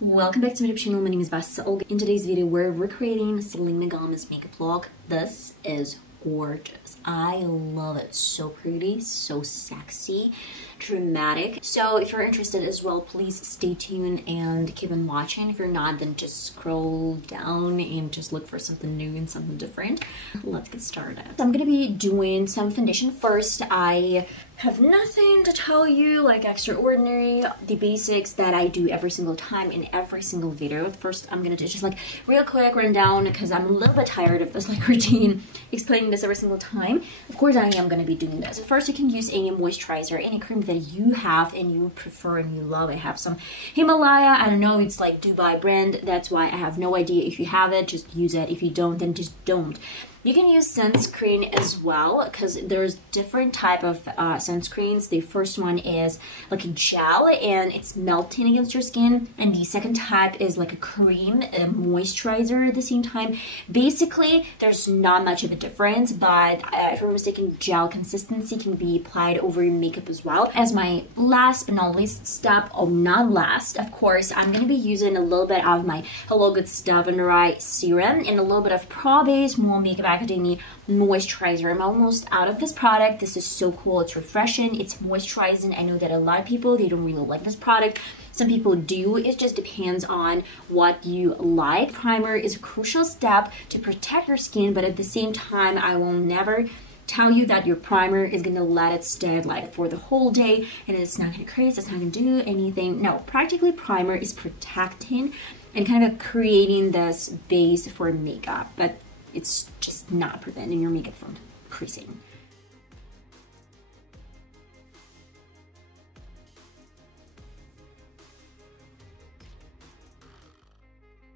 Welcome back to my YouTube channel. My name is VassaOlga. In today's video, we're recreating Selena Gomez makeup look. This is gorgeous. I love it. So pretty, so sexy, dramatic. So if you're interested as well, please stay tuned and keep on watching. If you're not, then just scroll down and just look for something new and something different. Let's get started. So I'm gonna be doing some foundation first. I have nothing to tell you like extraordinary, the basics that I do every single time in every single video. First, I'm gonna do just like real quick run down because I'm a little bit tired of this like routine explaining this every single time. Of course, I am gonna be doing this. First, you can use any moisturizer, any cream that you have and you prefer and you love. I have some Himalava. I don't know, it's like Dubai brand. That's why I have no idea. If you have it, just use it. If you don't, then just don't. You can use sunscreen as well because there's different type of sunscreens. The first one is like a gel and it's melting against your skin, and the second type is like a cream, a moisturizer at the same time. Basically, there's not much of a difference, but if I'm mistaken, gel consistency can be applied over your makeup as well. As my last but not least step, not last, of course, I'm going to be using a little bit of my Hello Good Stuff Under Eye Serum and a little bit of Pro-Base Mua Makeup Academy moisturizer. I'm almost out of this product. This is so cool. It's refreshing. It's moisturizing. I know that a lot of people, they don't really like this product. Some people do. It just depends on what you like. Primer is a crucial step to protect your skin, but at the same time, I will never tell you that your primer is gonna let it stay like for the whole day and it's not gonna crease, it's not gonna do anything. No, practically primer is protecting and kind of creating this base for makeup, but it's just not preventing your makeup from creasing.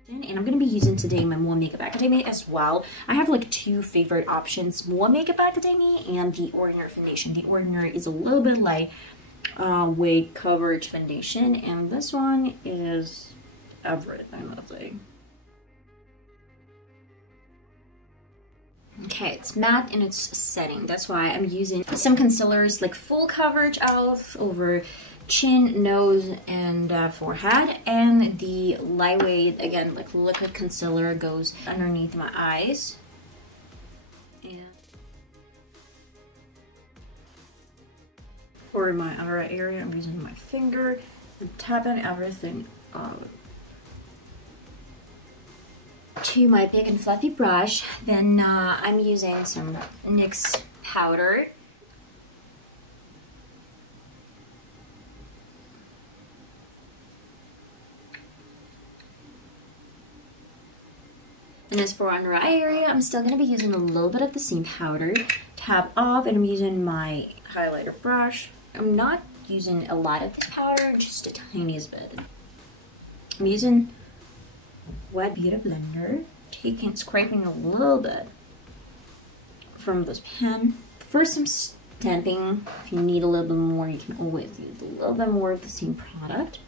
And I'm going to be using today my Mua Makeup Academy as well. I have like two favorite options, Mua Makeup Academy and the Ordinary Foundation. The Ordinary is a little bit like weight coverage foundation, and this one is everything, I think. Okay, it's matte and it's setting. That's why I'm using some concealers like full coverage over chin, nose, and forehead. And the lightweight, again, like liquid concealer goes underneath my eyes. And for my under eye area, I'm using my finger and tapping everything out. To my big and fluffy brush, then I'm using some NYX powder. And as for under eye area, I'm still going to be using a little bit of the same powder. Tap off, and I'm using my highlighter brush. I'm not using a lot of this powder, just a tiniest bit. I'm using wet beauty blender, scraping a little bit from this pen. First, I'm stamping. If you need a little bit more, you can always use a little bit more of the same product.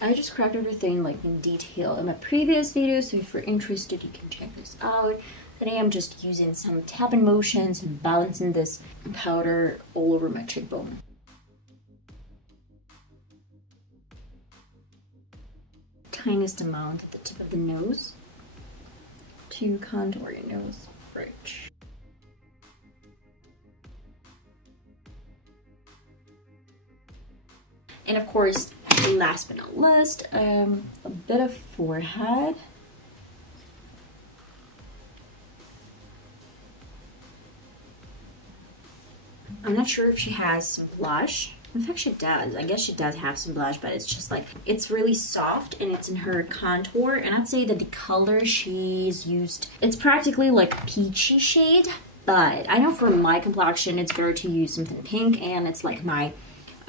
I just cracked everything like in detail in my previous video, so if you're interested, you can check this out. Today I'm just using some tapping motions and balancing this powder all over my cheekbone. Tiniest amount at the tip of the nose to contour your nose bridge. And of course, last but not least, a bit of forehead. I'm not sure if she has some blush. In fact, she does. I guess she does have some blush, but it's just like, it's really soft and it's in her contour. And I'd say that the color she's used, it's practically like peachy shade, but I know for my complexion, it's better to use something pink, and it's like my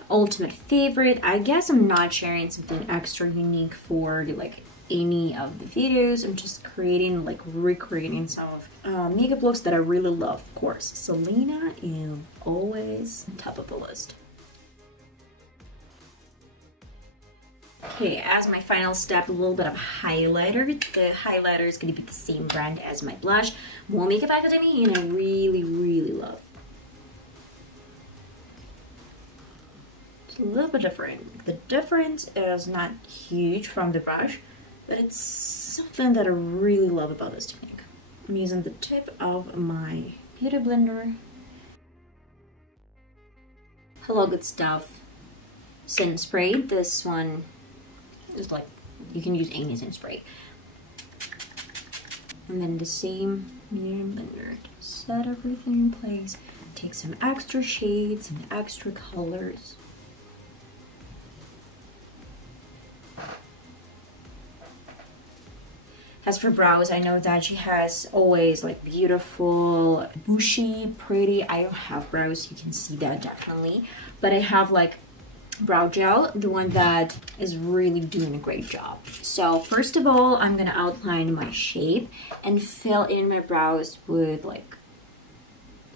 ultimate favorite. I guess I'm not sharing something extra unique for like any of the videos. I'm just creating, like recreating some of makeup looks that I really love. Of course, Selena is always on top of the list. Okay, as my final step, a little bit of highlighter. The highlighter is going to be the same brand as my blush, Mua Makeup Academy, and I really, really love. a little bit different. The difference is not huge from the brush, but it's something that I really love about this technique. I'm using the tip of my beauty blender. Hello Good Stuff Scent Spray. This one is like, you can use any scent spray. And then the same beauty blender to set everything in place. Take some extra shades and extra colors. As for brows, I know that she has always like beautiful, bushy, pretty. I don't have brows, you can see that definitely. But I have like brow gel, the one that is really doing a great job. So first of all, I'm gonna outline my shape and fill in my brows with like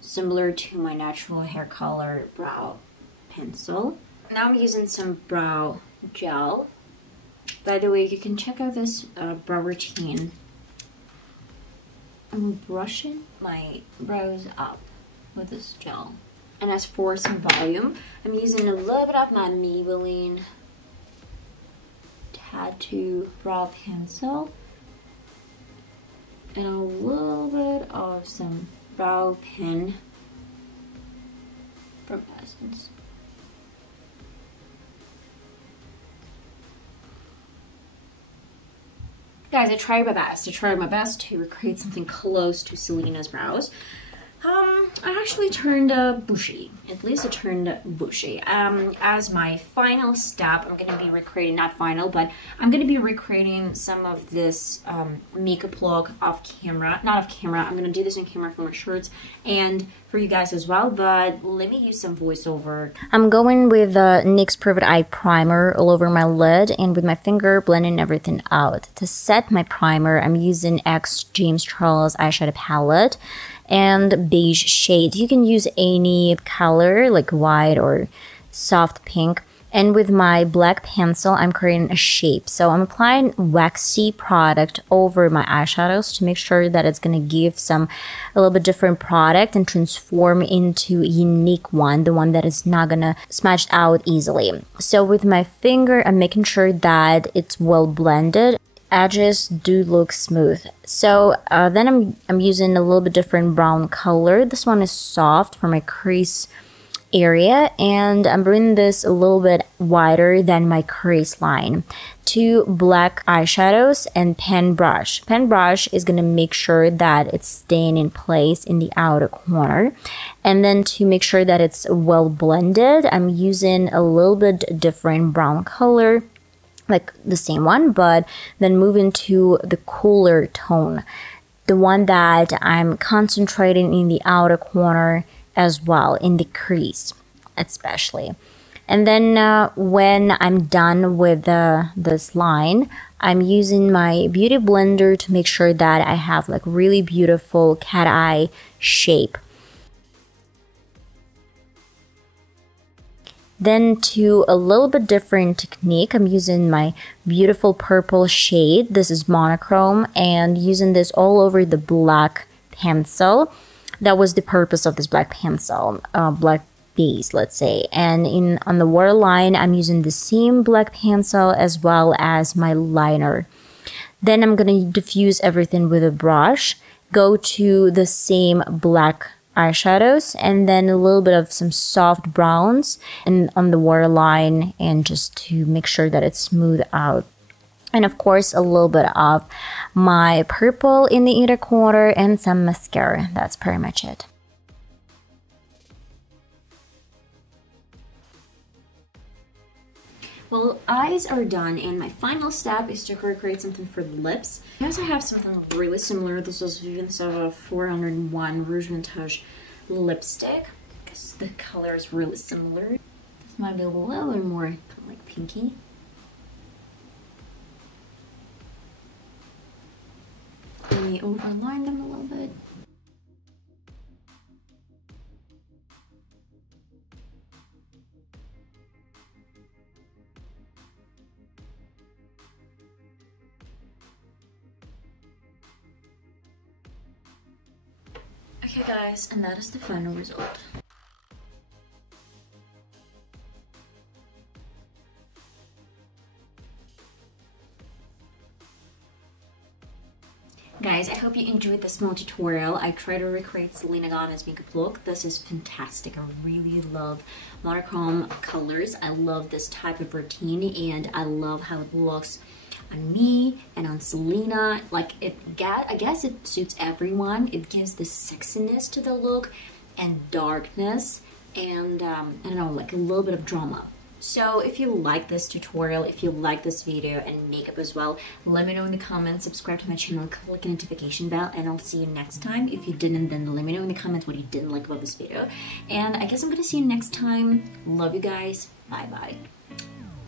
similar to my natural hair color brow pencil. Now I'm using some brow gel. By the way, you can check out this brow routine. I'm brushing my brows up with this gel. And as for some volume, I'm using a little bit of my Maybelline Tattoo Brow Pencil and a little bit of some brow pen from Essence. Guys, I tried my best to recreate something close to Selena's brows. I actually turned bushy. At least it turned bushy. As my final step, I'm gonna be recreating, not final, but I'm gonna be recreating some of this makeup look off camera. Not off camera, I'm gonna do this on camera for my shirts and for you guys as well, but let me use some voiceover. I'm going with the NYX Proof IT Eye Primer all over my lid and with my finger blending everything out. To set my primer, I'm using X James Charles eyeshadow palette and beige shade. You can use any color like white or soft pink. And with my black pencil, I'm creating a shape. So I'm applying waxy product over my eyeshadows to make sure that it's gonna give a little bit different product and transform into a unique one, the one that is not gonna smudge out easily. So with my finger, I'm making sure that it's well blended. Edges do look smooth. So then I'm using a little bit different brown color. This one is soft for my crease area, and I'm bringing this a little bit wider than my crease line. 2 black eyeshadows and pen brush. Pen brush is gonna make sure that it's staying in place in the outer corner. And then to make sure that it's well blended, I'm using a little bit different brown color, like the same one, but then move into the cooler tone, the one that I'm concentrating in the outer corner as well, in the crease especially. And then when I'm done with this line, I'm using my beauty blender to make sure that I have like really beautiful cat eye shape. Then to a little bit different technique, I'm using my beautiful purple shade. This is monochrome, and using this all over the black pencil. That was the purpose of this black pencil, black base, let's say. And on the waterline, I'm using the same black pencil as well as my liner. Then I'm gonna diffuse everything with a brush, go to the same black eyeshadows, and then a little bit of some soft browns and on the waterline, and just to make sure that it's smooth out. And of course, a little bit of my purple in the inner corner and some mascara. That's pretty much it. Well, eyes are done, and my final step is to recreate something for the lips. I also have something really similar. This was Vivien's 401 Rouge Vintage lipstick, because the color is really similar. This might be a little bit more kind of like pinky. Let me overline them a little bit. Okay guys, and that is the final result. Guys, I hope you enjoyed this small tutorial. I try to recreate Selena Gomez makeup look. This is fantastic. I really love monochrome colors. I love this type of routine, and I love how it looks on me and on Selena. Like, I guess it suits everyone. It gives the sexiness to the look and darkness and I don't know, like a little bit of drama. So if you like this tutorial, if you like this video and makeup as well, let me know in the comments, subscribe to my channel, click the notification bell, and I'll see you next time. If you didn't, then let me know in the comments what you didn't like about this video. And I guess I'm gonna see you next time. Love you guys. Bye bye.